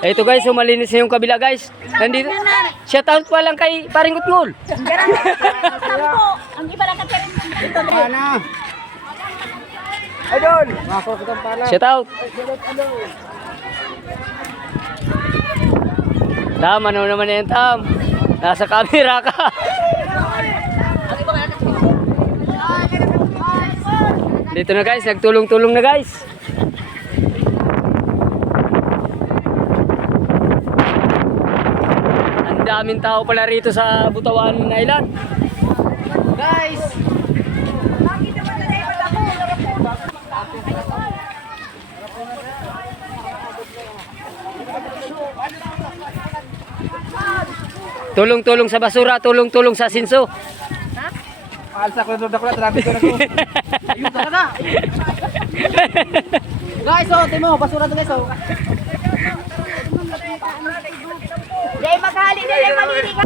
Ito guys, malinis na yung kabila guys. Nandito. Shout out pa lang kay Paring Utngol. Ang iba lang katirin. Mana? Idol! Shout out. Tam, ano naman yan Tam? Nasa camera ka. Dito na guys, nagtulong-tulong na guys. Ang daming tao pala rito sa Butawan Island. Guys! Tulong-tulong sa basura, tulong-tulong sa sinso. Alsa ko doon ako traffic ko na ko. Ayun talaga. Guys, oh, timo, basura to guys, oh. Jay maghali nila manini ka.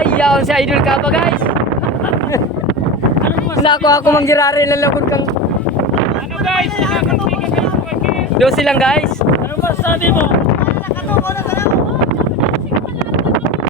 Ayaw si Idol ka ba guys? Nako ako mangjirari lalagod kang. Ano guys? Do silang guys. Ano ba sabi mo?